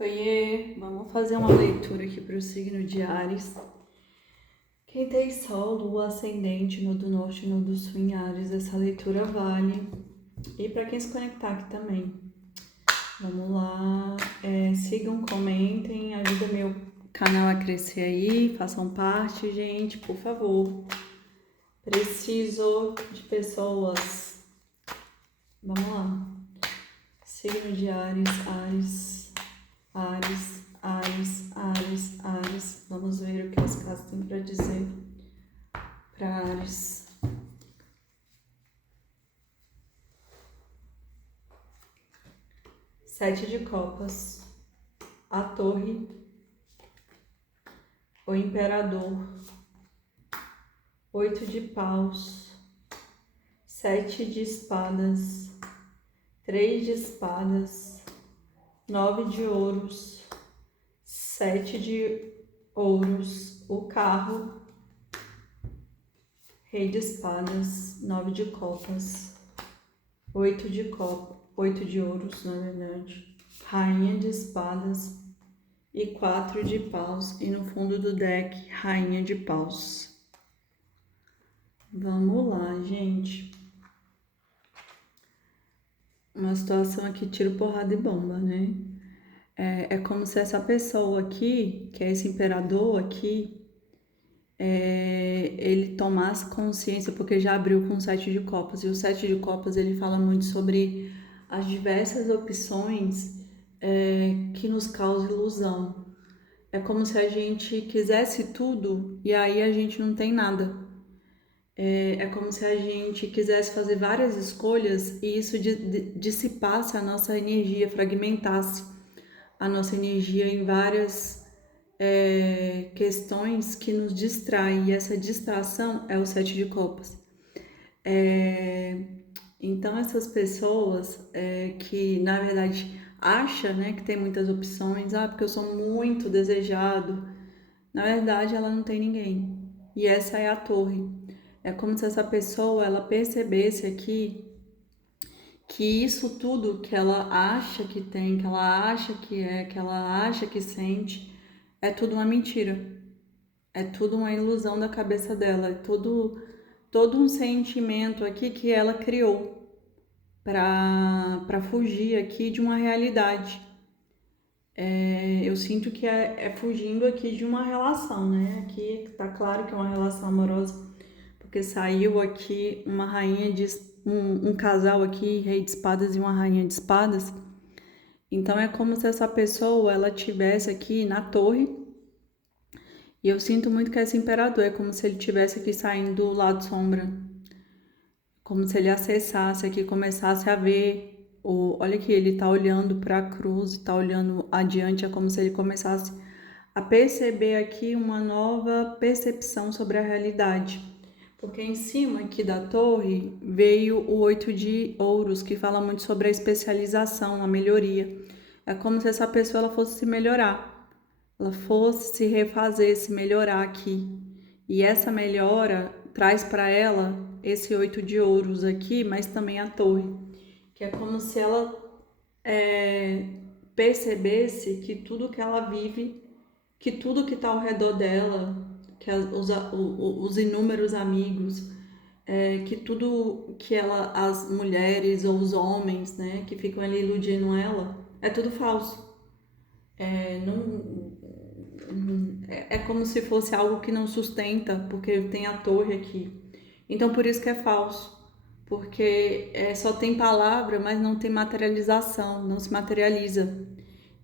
Oiê, vamos fazer uma leitura aqui para o signo de Áries. Quem tem Sol, Lua, Ascendente, no do Norte e no do Sul em Áries, essa leitura vale. E para quem se conectar aqui também. Vamos lá, sigam, comentem, ajuda meu canal a crescer aí, façam parte, gente, por favor. Preciso de pessoas. Vamos lá. Signo de Áries, Áries, Áries, Áries, Áries, Áries. Vamos ver o que as cartas têm para dizer para Áries. Sete de copas, a torre, o imperador, oito de paus, sete de espadas, três de espadas, nove de ouros, sete de ouros, o carro, rei de espadas, nove de copas, oito de ouros, na verdade, rainha de espadas e quatro de paus, e no fundo do deck, rainha de paus. Vamos lá, gente. Uma situação aqui, tiro, porrada e bomba, né? É como se essa pessoa aqui, que é esse imperador aqui, ele tomasse consciência, porque já abriu com o sete de copas, e o sete de copas ele fala muito sobre as diversas opções que nos causam ilusão. É como se a gente quisesse tudo e aí a gente não tem nada. É como se a gente quisesse fazer várias escolhas e isso dissipasse a nossa energia, fragmentasse a nossa energia em várias questões que nos distraem, e essa distração é o sete de copas. Então essas pessoas que na verdade acham, né, que tem muitas opções, porque eu sou muito desejado, na verdade ela não tem ninguém, e essa é a torre. É como se essa pessoa ela percebesse aqui que isso tudo que ela acha que tem, que ela acha que é, que ela acha que sente, é tudo uma mentira. É tudo uma ilusão da cabeça dela, é todo um sentimento aqui que ela criou para fugir aqui de uma realidade. Eu sinto que é fugindo aqui de uma relação, né? Aqui tá claro que é uma relação amorosa, porque saiu aqui uma rainha de um casal aqui, rei de espadas e uma rainha de espadas. Então é como se essa pessoa ela tivesse aqui na torre. E eu sinto muito que esse imperador é como se ele tivesse aqui saindo do lado sombra, como se ele acessasse aqui, começasse a ver. Olha aqui, ele tá olhando para a cruz, tá olhando adiante, é como se ele começasse a perceber aqui uma nova percepção sobre a realidade. Porque em cima aqui da torre veio o oito de ouros, que fala muito sobre a especialização, a melhoria. É como se essa pessoa ela fosse se melhorar, ela fosse se refazer, se melhorar aqui. E essa melhora traz para ela esse oito de ouros aqui, mas também a torre, que é como se ela percebesse que tudo que ela vive, que tudo que está ao redor dela, que os inúmeros amigos, que tudo que as mulheres ou os homens, né, que ficam ali iludindo ela, é tudo falso. É como se fosse algo que não sustenta, porque tem a torre aqui. Então por isso que é falso, porque só tem palavra, mas não tem materialização, não se materializa.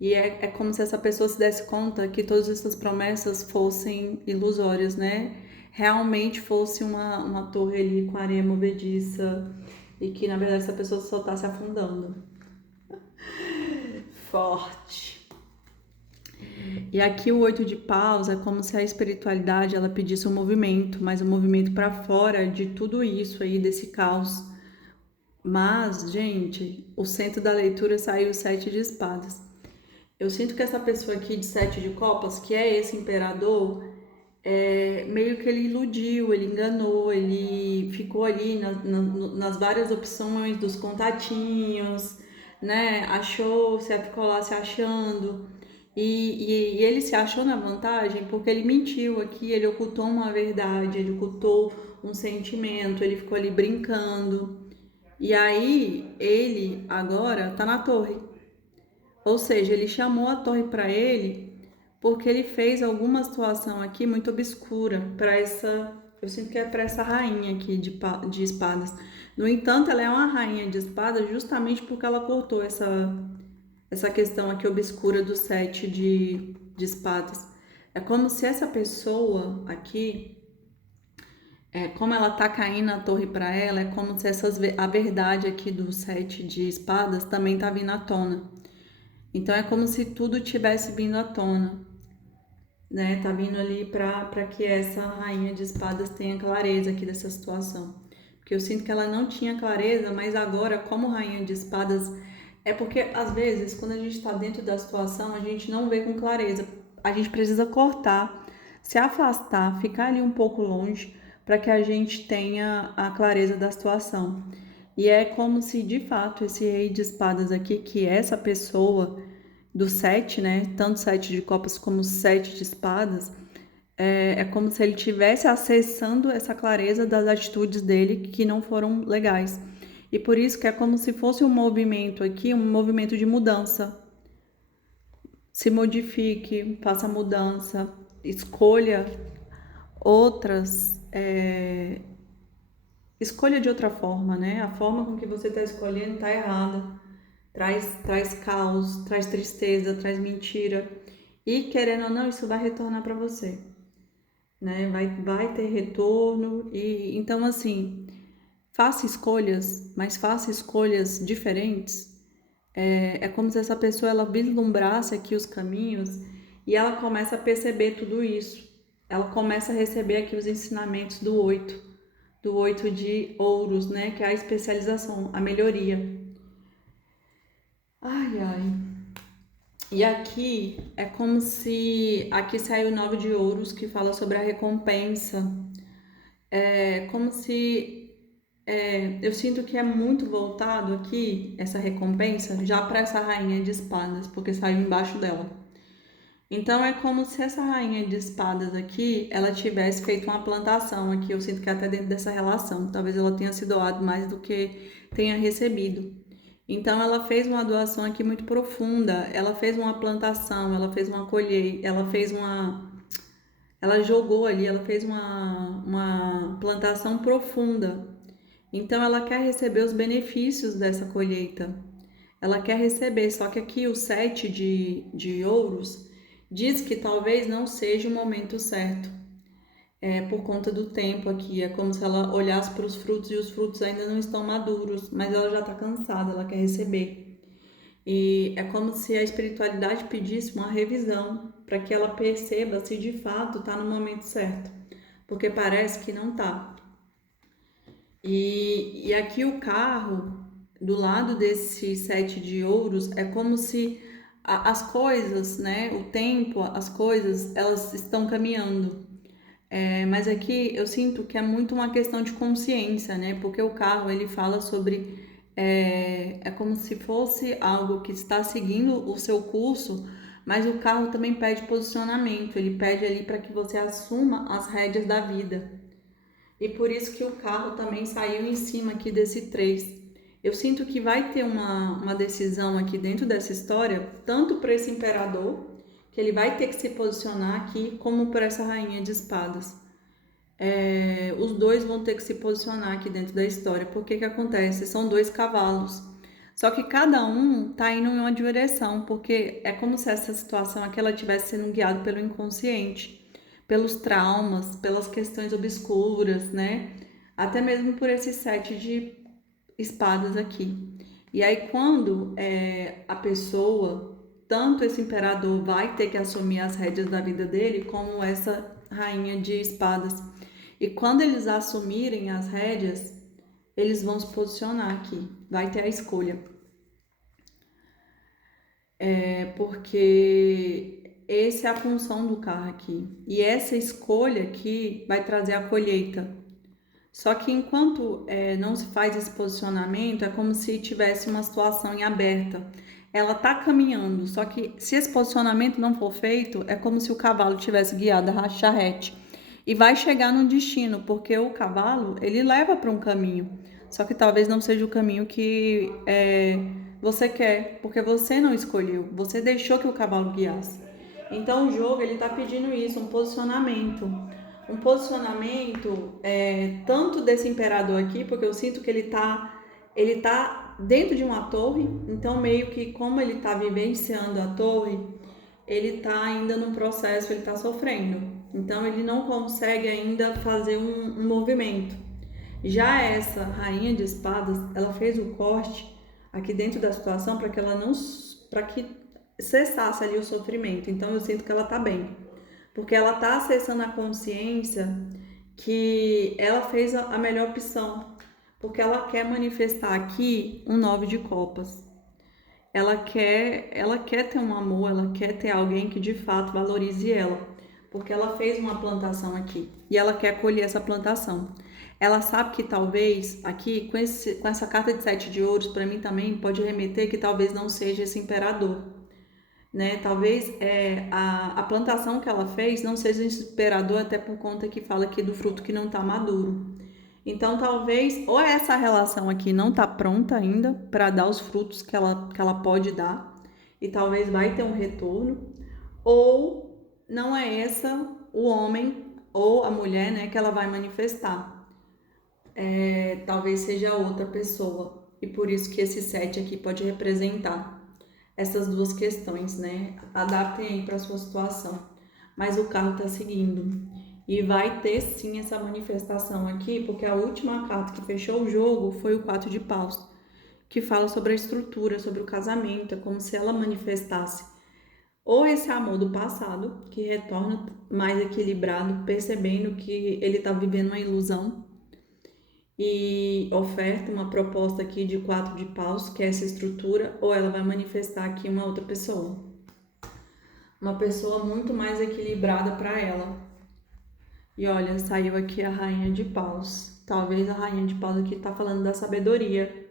E é como se essa pessoa se desse conta que todas essas promessas fossem ilusórias, né? Realmente fosse uma torre ali com areia movediça e que na verdade essa pessoa só está se afundando. Forte. E aqui o oito de paus é como se a espiritualidade ela pedisse um movimento, mas um movimento para fora de tudo isso aí, desse caos. Mas, gente, o centro da leitura saiu o sete de espadas. Eu sinto que essa pessoa aqui de sete de copas, que é esse imperador, meio que ele iludiu, ele enganou, ele ficou ali nas várias opções dos contatinhos, né? Achou, você ficou lá se achando. E ele se achou na vantagem porque ele mentiu aqui, ele ocultou uma verdade, ele ocultou um sentimento, ele ficou ali brincando. E aí ele agora tá na torre. Ou seja, ele chamou a torre para ele porque ele fez alguma situação aqui muito obscura para essa. Eu sinto que é para essa rainha aqui de espadas. No entanto, ela é uma rainha de espadas justamente porque ela cortou essa questão aqui obscura do sete de espadas. É como se essa pessoa aqui, como ela tá caindo a torre para ela, é como se a verdade aqui do sete de espadas também tá vindo à tona. Então é como se tudo tivesse vindo à tona, né? Tá vindo ali para que essa rainha de espadas tenha clareza aqui dessa situação. Porque eu sinto que ela não tinha clareza, mas agora, como rainha de espadas, é porque às vezes, quando a gente está dentro da situação, a gente não vê com clareza. A gente precisa cortar, se afastar, ficar ali um pouco longe, para que a gente tenha a clareza da situação. E é como se de fato esse rei de espadas aqui, que é essa pessoa do sete, né? Tanto sete de copas como sete de espadas, é como se ele estivesse acessando essa clareza das atitudes dele que não foram legais. E por isso que é como se fosse um movimento aqui, um movimento de mudança. Se modifique, faça mudança, escolha outras, escolha de outra forma, né? A forma com que você está escolhendo está errada. Traz caos, traz tristeza, traz mentira. E querendo ou não, isso vai retornar para você, né? Vai ter retorno. E então, assim, faça escolhas, mas faça escolhas diferentes. É como se essa pessoa ela vislumbrasse aqui os caminhos e ela começa a perceber tudo isso. Ela começa a receber aqui os ensinamentos do oito de ouros, né? Que é a especialização, a melhoria. Ai, ai. E aqui é como se aqui saiu o nove de ouros que fala sobre a recompensa. É como se eu sinto que é muito voltado aqui essa recompensa já para essa rainha de espadas, porque saiu embaixo dela. Então é como se essa rainha de espadas aqui, ela tivesse feito uma plantação aqui. Eu sinto que é até dentro dessa relação, talvez ela tenha se doado mais do que tenha recebido. Então ela fez uma doação aqui muito profunda. Ela fez uma plantação, ela fez uma colheita, ela jogou ali, ela fez uma plantação profunda. Então ela quer receber os benefícios dessa colheita. Ela quer receber, só que aqui o sete de ouros diz que talvez não seja o momento certo. É por conta do tempo aqui. É como se ela olhasse para os frutos e os frutos ainda não estão maduros, mas ela já está cansada, ela quer receber. E é como se a espiritualidade pedisse uma revisão para que ela perceba se de fato está no momento certo, porque parece que não está. E aqui o carro, do lado desse sete de ouros, é como se as coisas, né, o tempo, as coisas, elas estão caminhando. Mas aqui eu sinto que é muito uma questão de consciência, né? Porque o carro ele fala sobre é como se fosse algo que está seguindo o seu curso, mas o carro também pede posicionamento, ele pede ali para que você assuma as rédeas da vida. E por isso que o carro também saiu em cima aqui desse 3. Eu sinto que vai ter uma decisão aqui dentro dessa história, tanto para esse imperador, que ele vai ter que se posicionar aqui, como para essa rainha de espadas. Os dois vão ter que se posicionar aqui dentro da história. Porque que acontece? São dois cavalos. Só que cada um tá indo em uma direção, porque é como se essa situação aqui ela estivesse sendo guiada pelo inconsciente, pelos traumas, pelas questões obscuras, né? Até mesmo por esse sete de espadas aqui. E aí quando a pessoa, tanto esse imperador vai ter que assumir as rédeas da vida dele, como essa rainha de espadas. E quando eles assumirem as rédeas, eles vão se posicionar aqui. Vai ter a escolha. Porque essa é a função do carro aqui. E essa escolha aqui vai trazer a colheita. Só que enquanto não se faz esse posicionamento, é como se tivesse uma situação em aberta. Ela tá caminhando, só que se esse posicionamento não for feito, é como se o cavalo tivesse guiado a charrete e vai chegar no destino, porque o cavalo ele leva para um caminho, só que talvez não seja o caminho que você quer, porque você não escolheu, você deixou que o cavalo guiasse. Então o jogo ele tá pedindo isso, um posicionamento tanto desse imperador aqui, porque eu sinto que ele tá dentro de uma torre, então meio que como ele tá vivenciando a torre, ele tá ainda num processo, ele tá sofrendo, então ele não consegue ainda fazer um movimento. Já essa rainha de espadas, ela fez o corte aqui dentro da situação para que ela não, para que cessasse ali o sofrimento, então eu sinto que ela tá bem, porque ela tá acessando a consciência que ela fez a melhor opção, porque ela quer manifestar aqui um 9 de copas. Ela quer ter um amor, ela quer ter alguém que de fato valorize ela, porque ela fez uma plantação aqui e ela quer colher essa plantação. Ela sabe que talvez aqui com essa carta de 7 de ouros, para mim também pode remeter que talvez não seja esse imperador, né? Talvez a plantação que ela fez não seja inspirador, até por conta que fala aqui do fruto que não está maduro. Então, talvez, ou essa relação aqui não está pronta ainda para dar os frutos que ela pode dar, e talvez vai ter um retorno, ou não é essa o homem ou a mulher, né, que ela vai manifestar. Talvez seja outra pessoa, e por isso que esse 7 aqui pode representar essas duas questões, né? Adaptem aí para sua situação. Mas o carro tá seguindo. E vai ter sim essa manifestação aqui, porque a última carta que fechou o jogo foi o 4 de paus, que fala sobre a estrutura, sobre o casamento, é como se ela manifestasse ou esse amor do passado, que retorna mais equilibrado, percebendo que ele tá vivendo uma ilusão, e oferta uma proposta aqui de 4 de paus, que é essa estrutura, ou ela vai manifestar aqui uma outra pessoa. Uma pessoa muito mais equilibrada para ela. E olha, saiu aqui a rainha de paus. Talvez a rainha de paus aqui tá falando da sabedoria.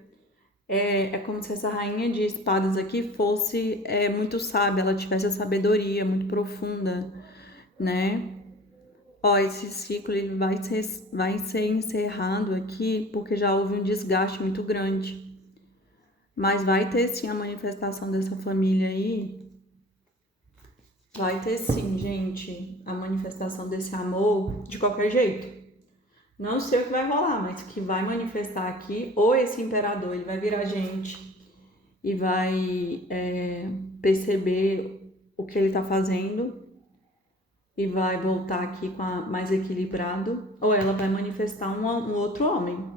É como se essa rainha de espadas aqui fosse muito sábia, ela tivesse a sabedoria muito profunda, né? Ó, esse ciclo ele vai ser encerrado aqui porque já houve um desgaste muito grande. Mas vai ter sim a manifestação dessa família aí. Vai ter sim, gente, a manifestação desse amor de qualquer jeito. Não sei o que vai rolar, mas que vai manifestar aqui, ou esse imperador, ele vai virar gente e vai perceber o que ele tá fazendo e vai voltar aqui mais equilibrado, ou ela vai manifestar um outro homem.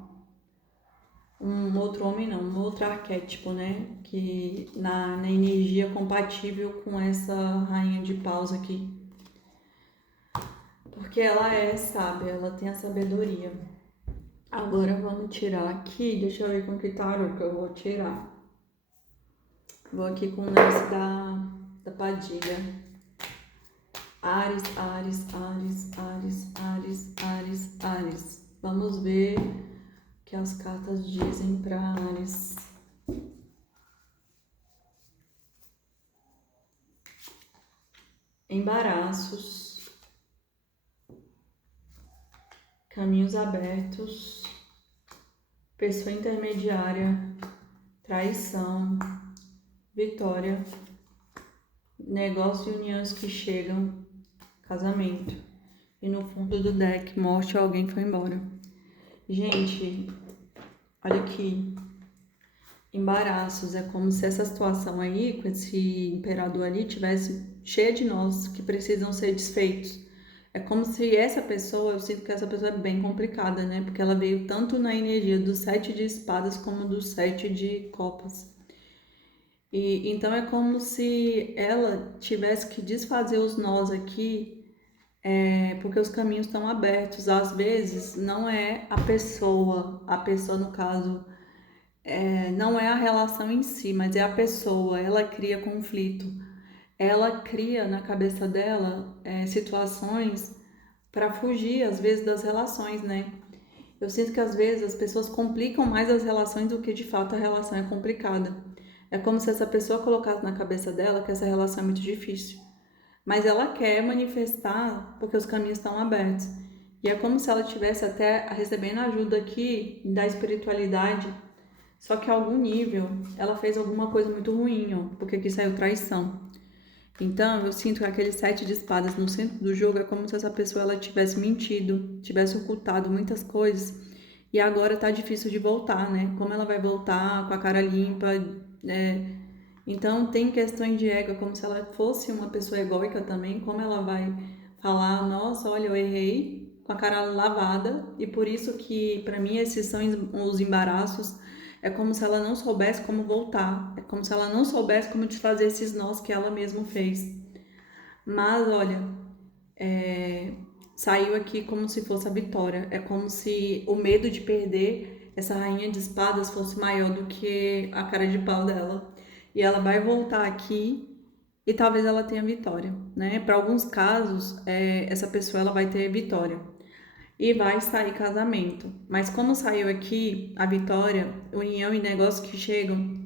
Um outro homem não, um outro arquétipo, né? Que na energia compatível com essa rainha de paus aqui. Porque ela é sábia, ela tem a sabedoria. Agora vamos tirar aqui, deixa eu ver com que tarô que eu vou tirar. Vou aqui com o lance da Padilha. Áries, Áries, Áries, Áries, Áries, Áries, Áries. Vamos ver o que as cartas dizem para Áries. Embaraços, caminhos abertos, pessoa intermediária, traição, vitória, negócio e uniões que chegam, casamento. E no fundo do deck, morte, alguém foi embora. Gente, olha aqui. Embaraços, é como se essa situação aí, com esse imperador ali, tivesse cheia de nós que precisam ser desfeitos. É como se essa pessoa, eu sinto que essa pessoa é bem complicada, né? Porque ela veio tanto na energia do 7 de espadas como do 7 de copas. E então é como se ela tivesse que desfazer os nós aqui, porque os caminhos estão abertos. Às vezes não é a pessoa no caso não é a relação em si, mas é a pessoa. Ela cria conflito. Ela cria na cabeça dela situações para fugir, às vezes, das relações, né? Eu sinto que às vezes as pessoas complicam mais as relações do que de fato a relação é complicada. É como se essa pessoa colocasse na cabeça dela que essa relação é muito difícil. Mas ela quer manifestar porque os caminhos estão abertos. E é como se ela tivesse até recebendo ajuda aqui da espiritualidade, só que a algum nível ela fez alguma coisa muito ruim, ó, porque aqui saiu traição. Então, eu sinto que aquele 7 de espadas no centro do jogo é como se essa pessoa ela tivesse mentido, tivesse ocultado muitas coisas e agora tá difícil de voltar, né? Como ela vai voltar com a cara limpa, né? Então, tem questões de ego, como se ela fosse uma pessoa egóica também, como ela vai falar, nossa, olha, eu errei, com a cara lavada, e por isso que, para mim, esses são os embaraços. É como se ela não soubesse como voltar, é como se ela não soubesse como desfazer esses nós que ela mesma fez. Mas, olha, saiu aqui como se fosse a vitória. É como se o medo de perder essa rainha de espadas fosse maior do que a cara de pau dela. E ela vai voltar aqui e talvez ela tenha vitória, né? Para alguns casos, essa pessoa ela vai ter vitória e vai sair casamento. Mas como saiu aqui a vitória, união e negócios que chegam,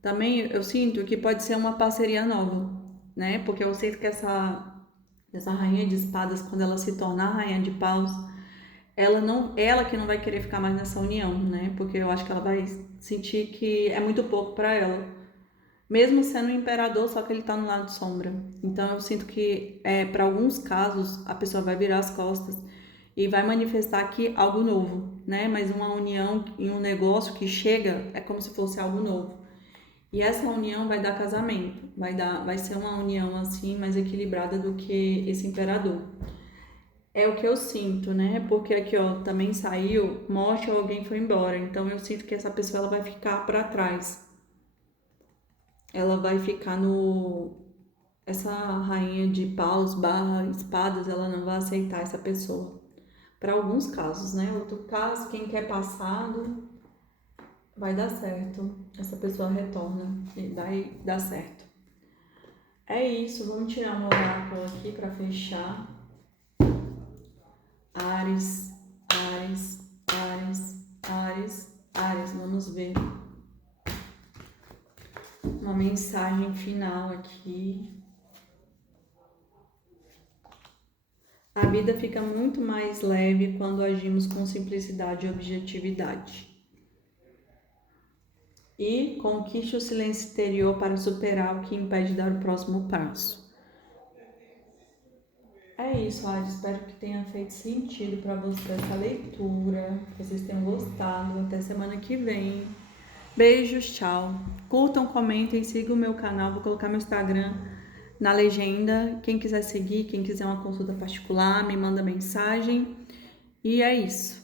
também eu sinto que pode ser uma parceria nova, né? Porque eu sinto que essa rainha de espadas, quando ela se tornar rainha de paus, ela que não vai querer ficar mais nessa união, né? Porque eu acho que ela vai sentir que é muito pouco para ela. Mesmo sendo um imperador, só que ele tá no lado sombra. Então eu sinto que para alguns casos a pessoa vai virar as costas e vai manifestar aqui algo novo, né? Mas uma união em um negócio que chega é como se fosse algo novo. E essa união vai dar casamento, vai ser uma união assim mais equilibrada do que esse imperador. É o que eu sinto, né? Porque aqui, ó, também saiu morte ou alguém foi embora. Então eu sinto que essa pessoa ela vai ficar para trás. Ela vai ficar no essa rainha de paus barra espadas, ela não vai aceitar essa pessoa. Para alguns casos, né? Outro caso, quem quer passado, vai dar certo. Essa pessoa retorna e vai dar certo. É isso, vamos tirar um oráculo aqui para fechar. Áries, Áries, Áries, Áries, Áries, vamos ver. Uma mensagem final aqui. A vida fica muito mais leve quando agimos com simplicidade e objetividade. E conquiste o silêncio interior para superar o que impede de dar o próximo passo. É isso, Adi. Espero que tenha feito sentido para você essa leitura, que vocês tenham gostado. Até semana que vem. Beijos, tchau. Curtam, comentem, sigam o meu canal. Vou colocar meu Instagram na legenda. Quem quiser seguir, quem quiser uma consulta particular, me manda mensagem. E é isso.